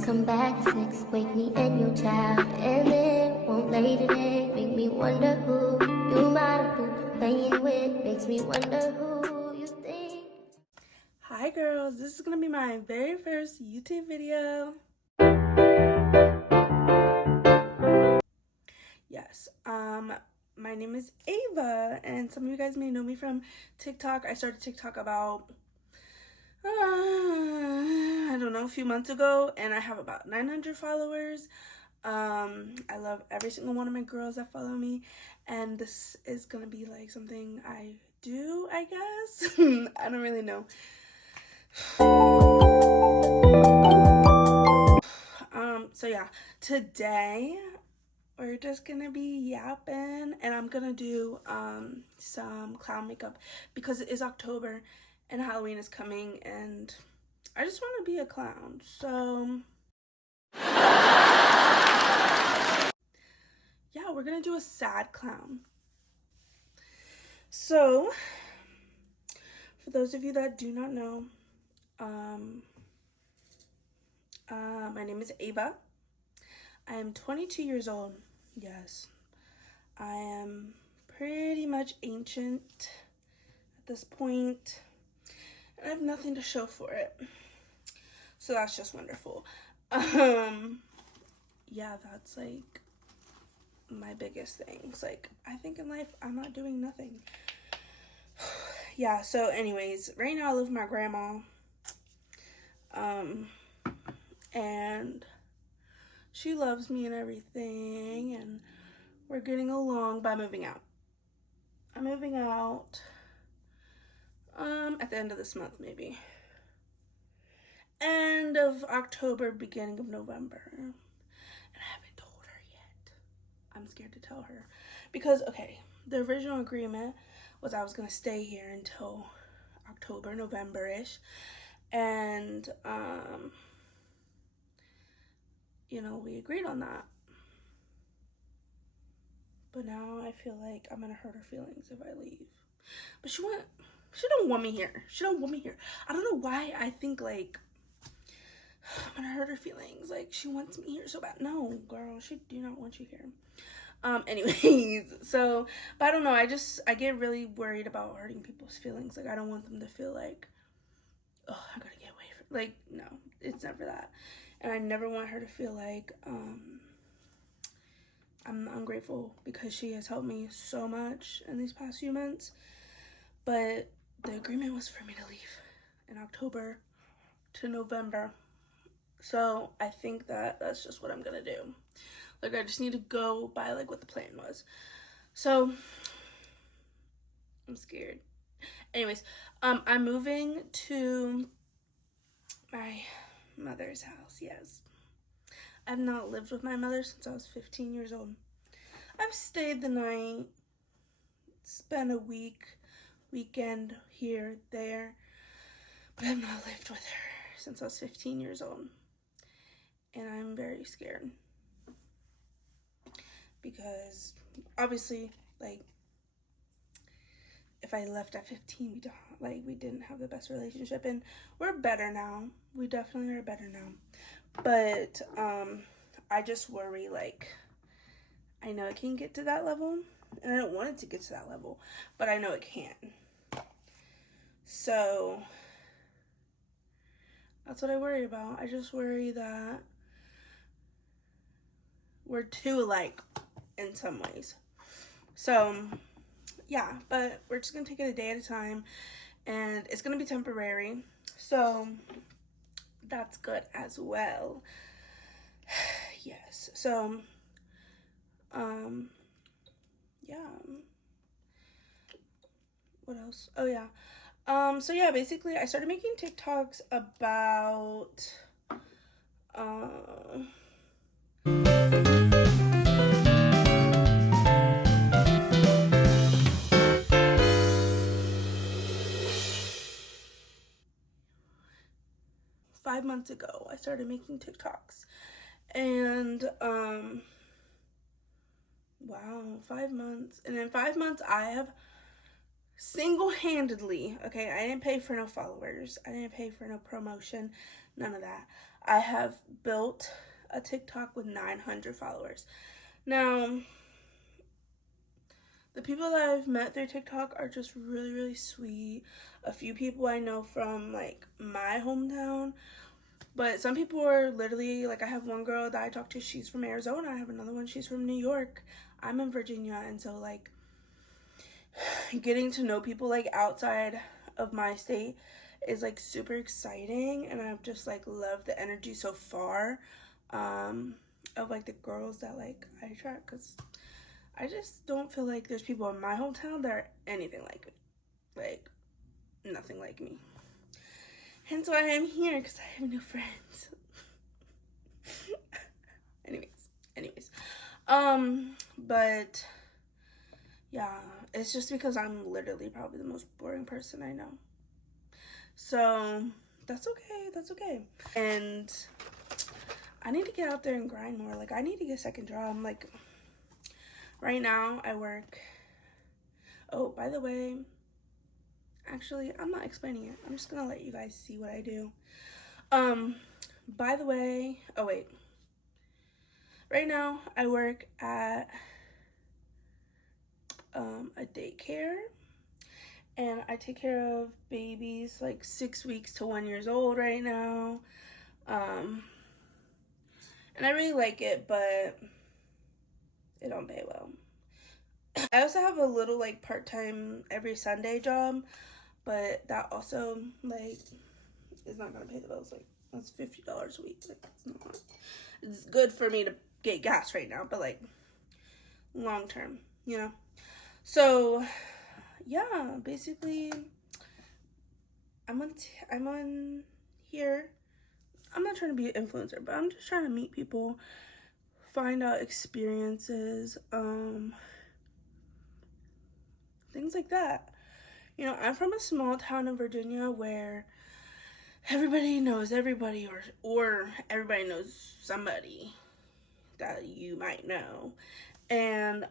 Come back at 6, wake me and your child. And then won't lay today, make me wonder who you might have been playing with. Makes me wonder who you think. Hi girls, this is gonna be my very first YouTube video. Yes, my name is Ava, and some of you guys may know me from TikTok. I started TikTok about, I don't know, a few months ago, and I have about 900 followers. I love every single one of my girls that follow me, and this is gonna be like something I do, I guess. I don't really know. So yeah, today we're just gonna be yapping, and I'm gonna do some clown makeup because it is October and Halloween is coming, and I just want to be a clown. So yeah, we're gonna do a sad clown. So for those of you that do not know, my name is Ava. I am 22 years old. Yes, I am pretty much ancient at this point. I have nothing to show for it, so that's just wonderful. Yeah, that's like my biggest things. Like, I think in life I'm not doing nothing. Yeah, so anyways, right now I live with my grandma, and she loves me and everything, and we're getting along by moving out. I'm moving out at the end of this month, maybe end of October, beginning of November, and I haven't told her yet. I'm scared to tell her because, okay, the original agreement was I was gonna stay here until October, November-ish, and we agreed on that. But now I feel like I'm gonna hurt her feelings if I leave. But she don't want me here. She don't want me here. I don't know why I think like I'm gonna hurt her feelings. Like, she wants me here so bad. No, girl, she do not want you here. Anyways, so, but I don't know. I get really worried about hurting people's feelings. Like, I don't want them to feel like, oh, I gotta get away from, like, no, it's never that. And I never want her to feel like, I'm ungrateful because she has helped me so much in these past few months. But the agreement was for me to leave in October to November. So I think that that's just what I'm gonna do. Like, I just need to go by like what the plan was. So I'm scared. Anyways, I'm moving to my mother's house. Yes, I've not lived with my mother since I was 15 years old. I've stayed the night, spent a weekend here, there, but I've not lived with her since I was 15 years old. And I'm very scared because obviously, like, if I left at 15, we didn't have the best relationship, and we're better now. We definitely are better now. But I just worry, like, I know it can get to that level, and I don't want it to get to that level, but I know it can. So that's what I worry about. I just worry that we're too alike in some ways. So yeah, but we're just gonna take it a day at a time, and it's gonna be temporary, so that's good as well. Yes, so yeah, what else? Oh yeah, so yeah, basically I started making TikToks about 5 months ago. I started making TikToks, and wow, 5 months, and in 5 months I have single-handedly, okay, I didn't pay for no followers, I didn't pay for no promotion, none of that. I have built a TikTok with 900 followers. Now, the people that I've met through TikTok are just really, really sweet. A few people I know from like my hometown, but some people are literally like, I have one girl that I talk to, she's from Arizona. I have another one, she's from New York. I'm in Virginia, and so like getting to know people like outside of my state is like super exciting, and I've just like loved the energy so far of like the girls that like I attract, because I just don't feel like there's people in my hometown that are anything like me, like nothing like me. Hence why I'm here, because I have no friends. anyways but yeah, it's just because I'm literally probably the most boring person I know. So that's okay. That's okay. And I need to get out there and grind more. Like, I need to get a second job. Like, right now I work. Oh, by the way, actually, I'm not explaining it. I'm just gonna let you guys see what I do. By the way, oh wait. Right now I work at a daycare, and I take care of babies like 6 weeks to 1 year old right now. And I really like it, but it don't pay well. I also have a little like part-time every Sunday job, but that also like is not gonna pay the bills. Like, that's $50 a week. Like, it's not. It's good for me to get gas right now, but like long term, you know. So yeah, basically, I'm on here. I'm not trying to be an influencer, but I'm just trying to meet people, find out experiences, things like that. You know, I'm from a small town in Virginia where everybody knows everybody, or everybody knows somebody that you might know. And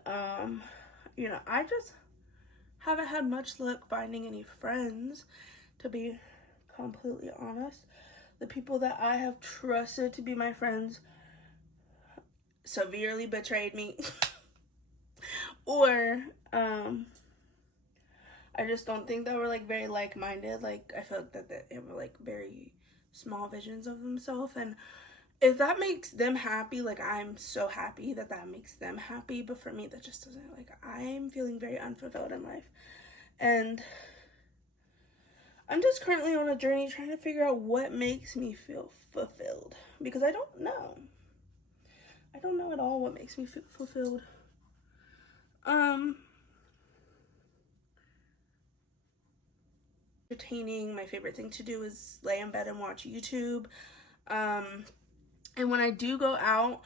you know, I just haven't had much luck finding any friends, to be completely honest. The people that I have trusted to be my friends severely betrayed me. Or I just don't think they were like very like-minded. Like, I feel like that they were like very small visions of themselves, and if that makes them happy, like, I'm so happy that that makes them happy. But for me, that just doesn't. Like, I'm feeling very unfulfilled in life, and I'm just currently on a journey trying to figure out what makes me feel fulfilled, because I don't know. I don't know at all what makes me feel fulfilled. Entertaining, my favorite thing to do is lay in bed and watch YouTube. And when I do go out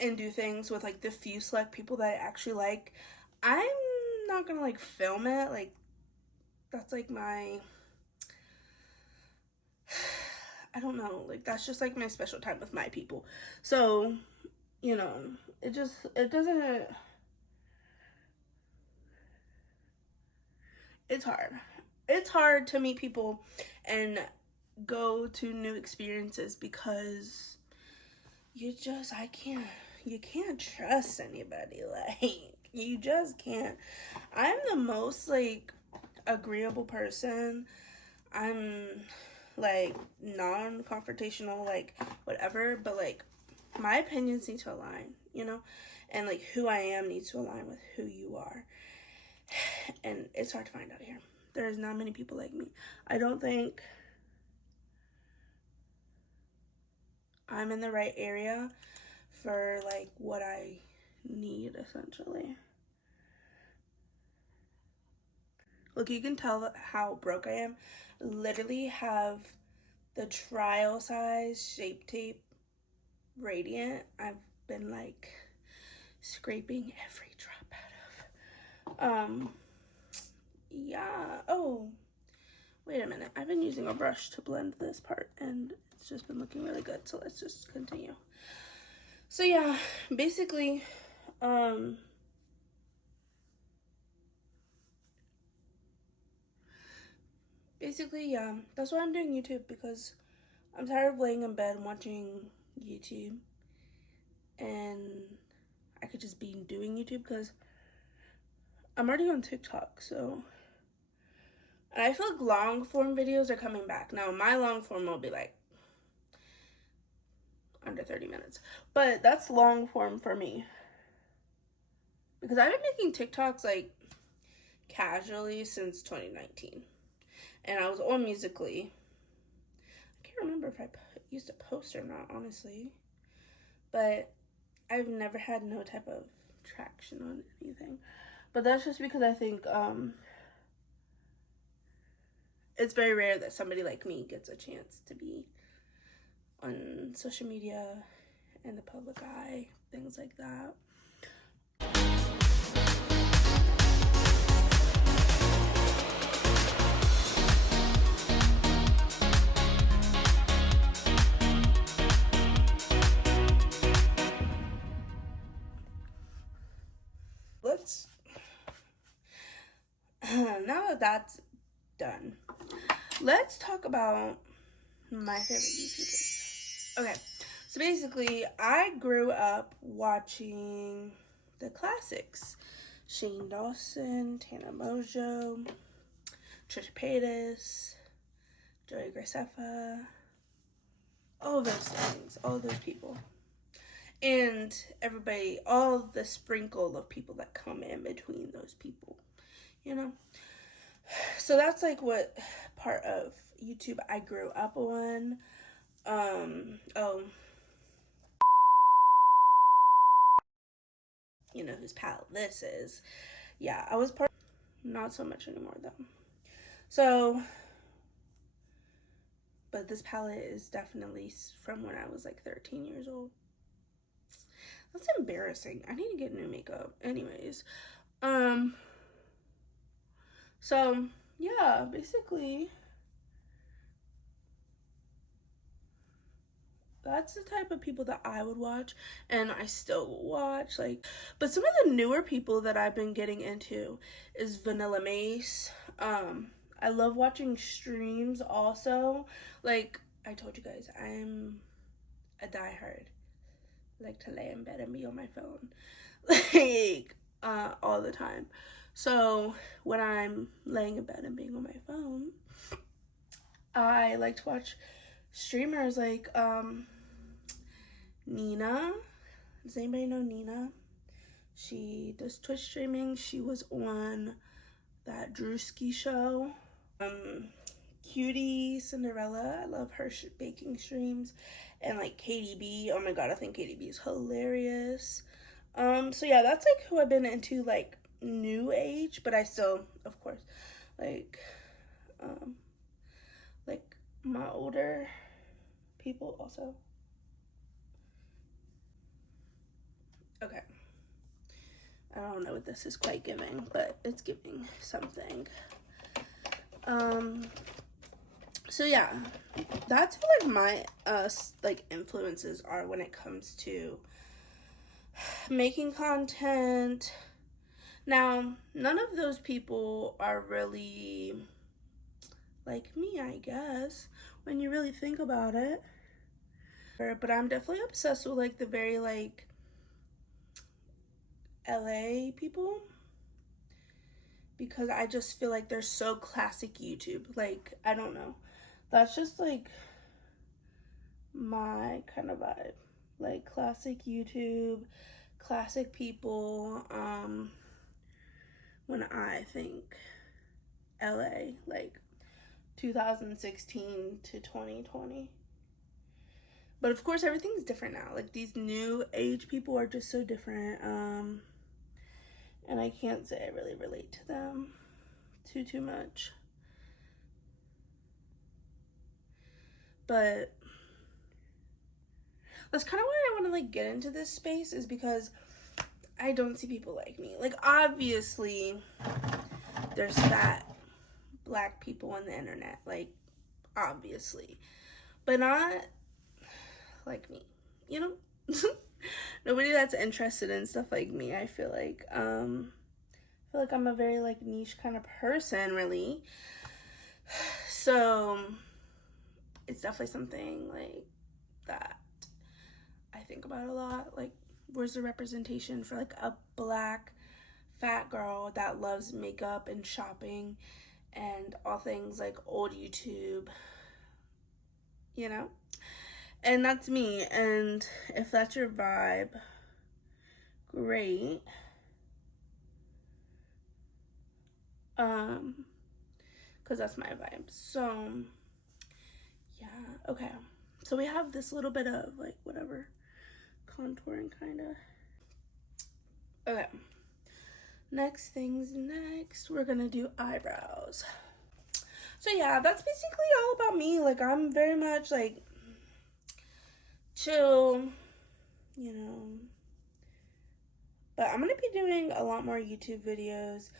and do things with like the few select people that I actually like, I'm not gonna like film it. Like, that's like my, I don't know, like, that's just like my special time with my people. So, you know, it doesn't, it's hard. It's hard to meet people and go to new experiences, because you can't trust anybody. Like, you just can't. I'm the most like agreeable person. I'm like non-confrontational, like whatever, but like my opinions need to align, you know, and like who I am needs to align with who you are. And it's hard to find out here. There's not many people like me. I don't think I'm in the right area for like what I need, essentially. Look, you can tell how broke I am. Literally have the trial size Shape Tape Radiant. I've been like scraping every drop out of. Yeah. Oh, wait a minute. I've been using a brush to blend this part, and it's just been looking really good. So let's just continue. So yeah, basically, basically, yeah, that's why I'm doing YouTube, because I'm tired of laying in bed and watching YouTube, and I could just be doing YouTube because I'm already on TikTok, so. And I feel like long form videos are coming back. Now, my long form will be like under 30 minutes, but that's long form for me. Because I've been making TikToks like casually since 2019. And I was on Musically. I can't remember if I used to post or not, honestly. But I've never had no type of traction on anything. But that's just because I think it's very rare that somebody like me gets a chance to be on social media in the public eye, things like that. Let's now that that's done, let's talk about my favorite YouTubers. Okay, so basically, I grew up watching the classics: Shane Dawson, Tana Mojo, Trisha Paytas, Joey Graceffa, all of those things, all of those people. And everybody, all the sprinkle of people that come in between those people, you know? So that's like what part of YouTube I grew up on. Oh, you know whose palette this is. Yeah, I was part, not so much anymore though. So, but this palette is definitely from when I was like 13 years old. That's embarrassing. I need to get new makeup. Anyways, so yeah, basically that's the type of people that I would watch, and I still watch. Like, but some of the newer people that I've been getting into is Vanilla Mace. I love watching streams also. Like I told you guys, I'm a diehard. Like to lay in bed and be on my phone, like all the time. So when I'm laying in bed and being on my phone, I like to watch streamers like Nina. Does anybody know Nina? She does Twitch streaming. She was on that Drewski show. Cutie Cinderella. I love her baking streams. And like Katie B. Oh my god, I think Katie B is hilarious. So yeah, that's like who I've been into, like new age, but I still, of course, like like my older people also. Okay. I don't know what this is quite giving, but it's giving something. So yeah, that's who like my like influences are when it comes to making content. Now, none of those people are really like me, I guess, when you really think about it. But I'm definitely obsessed with like the very like LA people, because I just feel like they're so classic YouTube. Like, I don't know. That's just like my kind of vibe. Like classic YouTube, classic people. When I think LA, like 2016 to 2020. But of course everything's different now. Like these new age people are just so different. And I can't say I really relate to them too much. But that's kind of why I want to like get into this space, is because I don't see people like me. Like obviously there's fat black people on the internet, like obviously, but not like me, you know? Nobody that's interested in stuff like me. I feel like I'm a very like niche kind of person, really. So it's definitely something like that I think about a lot. Like, where's the representation for like a black fat girl that loves makeup and shopping and all things like old YouTube, you know? And that's me. And if that's your vibe, great. Because that's my vibe. So, yeah, okay. So we have this little bit of like whatever contouring kind of. Okay. Next things next, we're gonna do eyebrows. So yeah, that's basically all about me. Like, I'm very much like chill, you know. But I'm gonna be doing a lot more YouTube videos.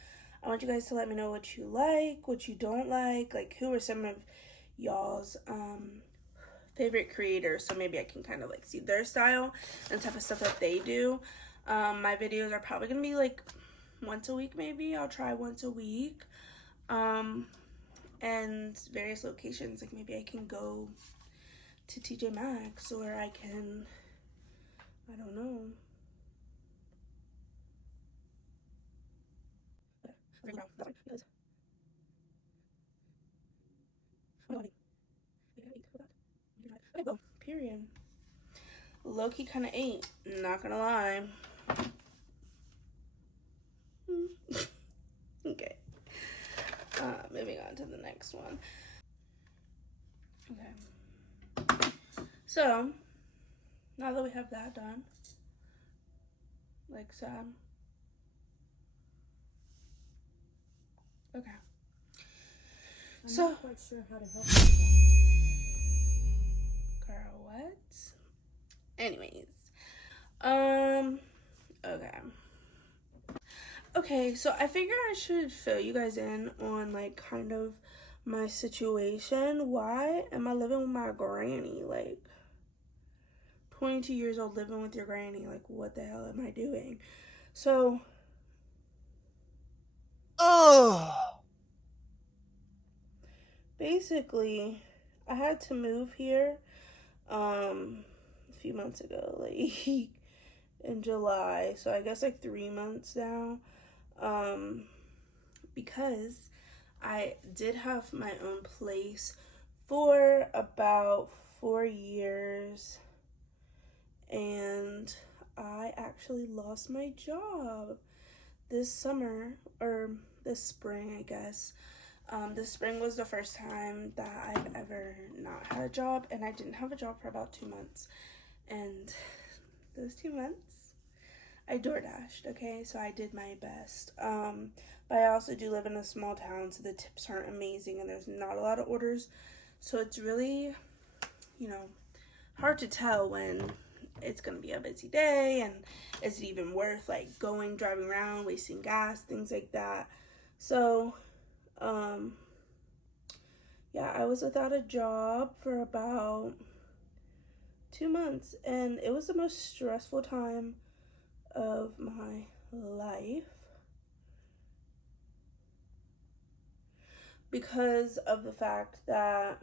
I want you guys to let me know what you like, what you don't like who are some of y'all's favorite creators, so maybe I can kind of like see their style and type of stuff that they do. My videos are probably gonna be like once a week, maybe. I'll try once a week. And various locations, like maybe I can go to TJ Maxx, or I can, I don't know. Okay, go. Period. Low-key kind of ate, not gonna lie. Okay. Moving on to the next one. Okay. So, now that we have that done, like sad. Okay. I'm So, not quite sure how to help you. girl, what? Anyways. Okay. Okay, so I figured I should fill you guys in on like kind of my situation. Why am I living with my granny? Like 22 years old living with your granny. Like, what the hell am I doing? So, basically, I had to move here a few months ago, like in July. So I guess like 3 months now. Because I did have my own place for about 4 years, and I actually lost my job this summer, or this spring, I guess. This spring was the first time that I've ever not had a job, and I didn't have a job for about 2 months. And those 2 months, I door dashed, okay? So I did my best. But I also do live in a small town, so the tips aren't amazing, and there's not a lot of orders. So it's really, hard to tell when it's gonna be a busy day, and is it even worth like driving around, wasting gas, things like that. So, yeah, I was without a job for about 2 months, and it was the most stressful time of my life because of the fact that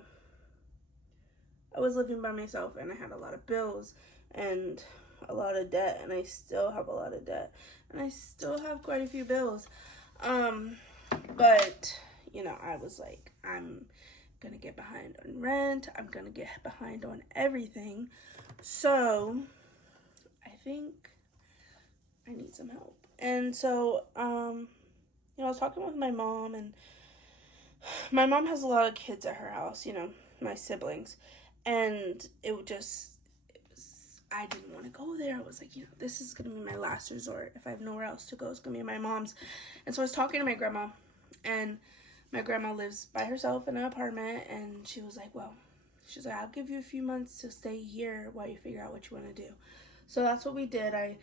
I was living by myself and I had a lot of bills and a lot of debt, and I still have a lot of debt, and I still have quite a few bills. But I was like, I'm gonna get behind on rent, I'm gonna get behind on everything. So I think I need some help. And so I was talking with my mom, and my mom has a lot of kids at her house, my siblings. And I didn't want to go there. I was like, this is going to be my last resort. If I have nowhere else to go, it's going to be my mom's. And so I was talking to my grandma, and my grandma lives by herself in an apartment. And she was like, she's like, I'll give you a few months to stay here while you figure out what you want to do. So that's what we did. I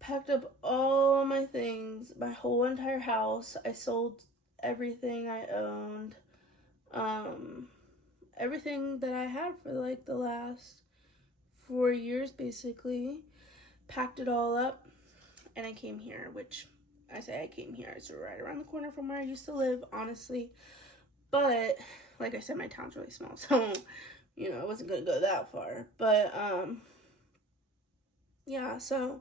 packed up all my things, my whole entire house. I sold everything I owned, everything that I had for like the last 4 years, basically. Packed it all up, and I came here, which I say I came here. It's right around the corner from where I used to live, honestly. But like I said, my town's really small, so, you know, I wasn't gonna go that far. But, yeah, so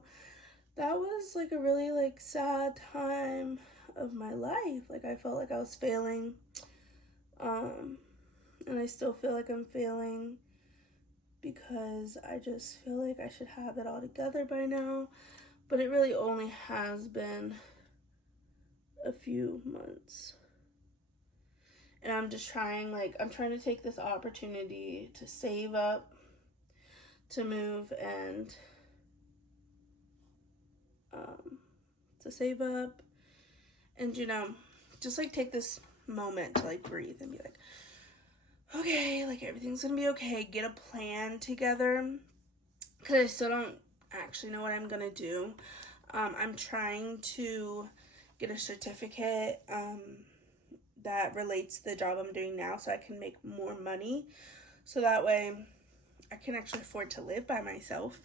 that was, like, a really, like, sad time of my life. Like, I felt like I was failing, and I still feel like I'm failing because I just feel like I should have it all together by now, but it really only has been a few months. And I'm just trying, like, I'm trying to take this opportunity to save up, to move, and to save up, and, you know, just, like, take this moment to, like, breathe and be like, okay, like, everything's gonna be okay, get a plan together, because I still don't actually know what I'm gonna do. I'm trying to get a certificate, that relates to the job I'm doing now, so I can make more money, so that way I can actually afford to live by myself,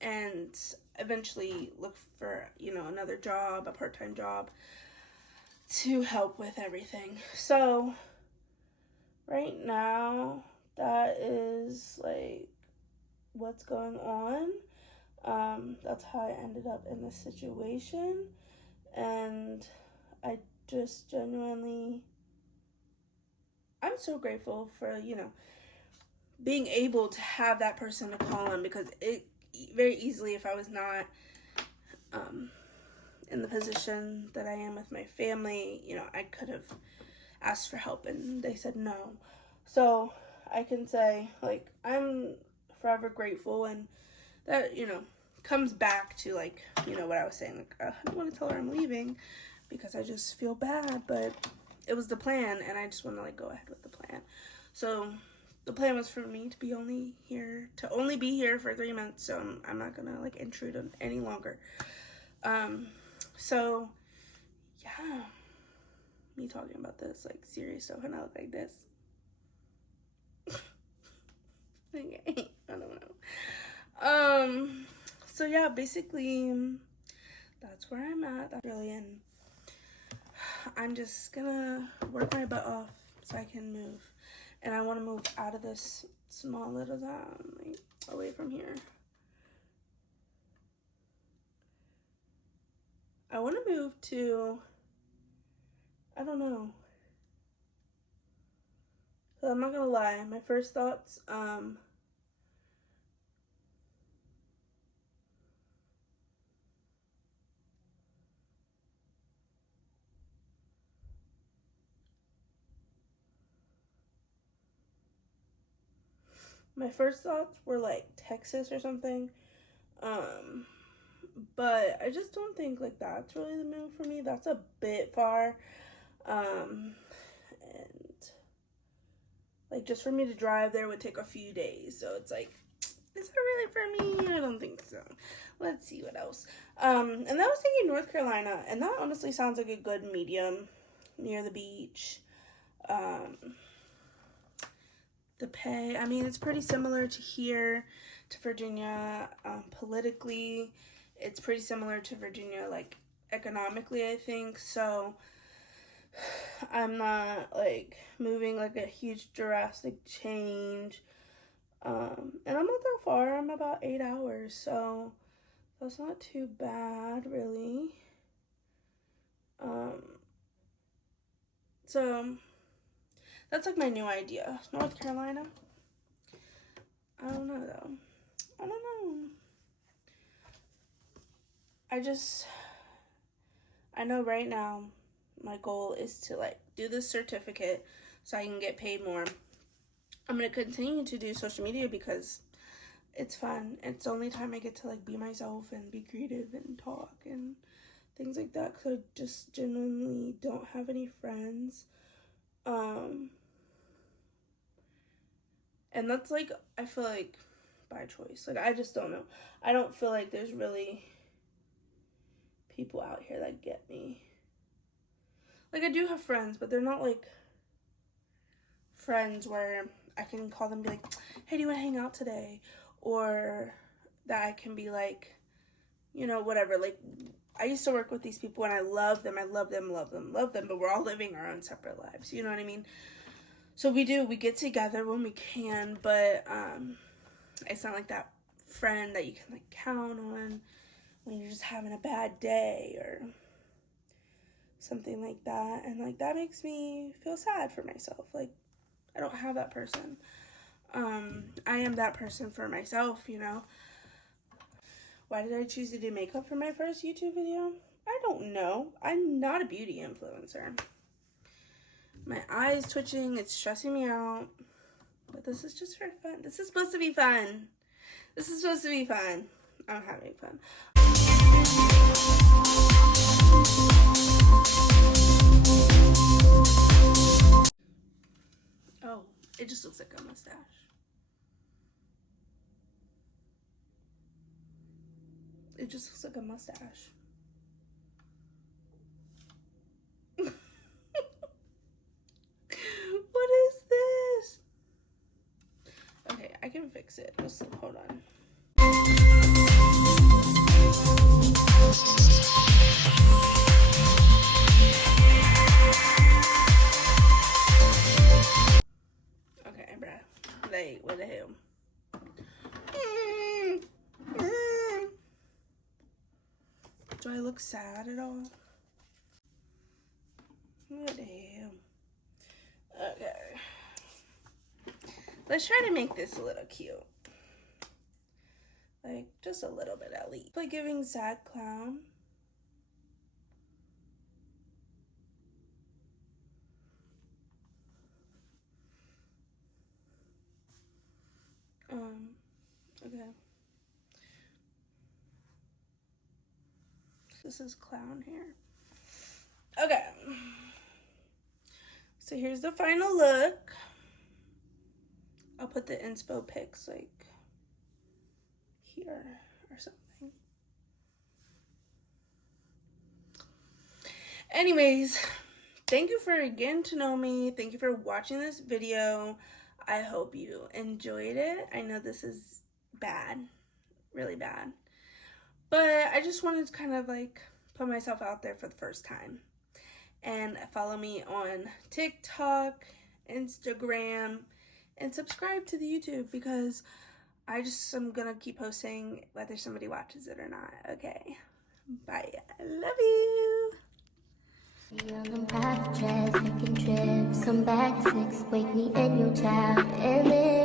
and eventually look for, you know, another job, a part-time job, to help with everything. So right now, that is, like, what's going on. That's how I ended up in this situation, and I just genuinely, I'm so grateful for, you know, being able to have that person to call on, because it very easily, if I was not in the position that I am with my family, you know, I could have asked for help and they said no. So I can say, like, I'm forever grateful, and that, you know, comes back to, like, you know, what I was saying, like, I don't want to tell her I'm leaving because I just feel bad, but it was the plan, and I just want to, like, go ahead with the plan. So the plan was for me to only be here for 3 months, so I'm not gonna, like, intrude on any longer. So yeah, me talking about this, like, serious stuff, and I look like this. Okay, I don't know. So yeah, basically, that's where I'm at. That's really, and I'm just gonna work my butt off so I can move. And I want to move out of this small little town, like, away from here. I want to move to, I don't know. So I'm not gonna lie, my first thoughts, were like Texas or something. But I just don't think, like, that's really the move for me. That's a bit far. And like, just for me to drive there would take a few days. So it's like, is that really for me? I don't think so. Let's see what else. And I was thinking North Carolina, and that honestly sounds like a good medium, near the beach. The pay, I mean, it's pretty similar to here, to Virginia. Politically, it's pretty similar to Virginia, like, economically, I think. So I'm not, like, moving, like, a huge drastic change. And I'm not that far. I'm about 8 hours, so that's not too bad, really. So that's, like, my new idea. North Carolina. I don't know, though. I don't know. I know right now my goal is to, like, do this certificate so I can get paid more. I'm going to continue to do social media because it's fun. It's the only time I get to, like, be myself and be creative and talk and things like that, because I just genuinely don't have any friends. And that's, like, I feel like by choice. Like, I just don't know. I don't feel like there's really people out here that get me. Like, I do have friends, but they're not, like, friends where I can call them and be like, hey, do you want to hang out today? Or that I can be like, you know, whatever. Like, I used to work with these people and I love them. I love them, love them, love them. But we're all living our own separate lives. You know what I mean? So we get together when we can, but it's not like that friend that you can like count on when you're just having a bad day or something like that. And like that makes me feel sad for myself. Like, I don't have that person. I am that person for myself, you know. Why did I choose to do makeup for my first YouTube video? I don't know. I'm not a beauty influencer. My eye's twitching. It's stressing me out. But this is just for fun. This is supposed to be fun. This is supposed to be fun. I'm having fun. Oh, it just looks like a mustache. It just looks like a mustache. What is this? Okay, I can fix it. Just hold on. Okay, bruh. Like, what the hell? Do I look sad at all? What the hell? Okay. Let's try to make this a little cute. Like, just a little bit at least. Like giving sad clown. Okay. This is clown hair. Okay. So here's the final look. I'll put the inspo pics like here or something. Anyways, thank you for getting to know me. Thank you for watching this video. I hope you enjoyed it. I know this is bad, really bad. But I just wanted to kind of like put myself out there for the first time. And follow me on TikTok, Instagram, and subscribe to the YouTube because I'm gonna keep posting whether somebody watches it or not. Okay, bye. I love you. On them private jets, taking trips. Come back at 6, wake me and your child, and then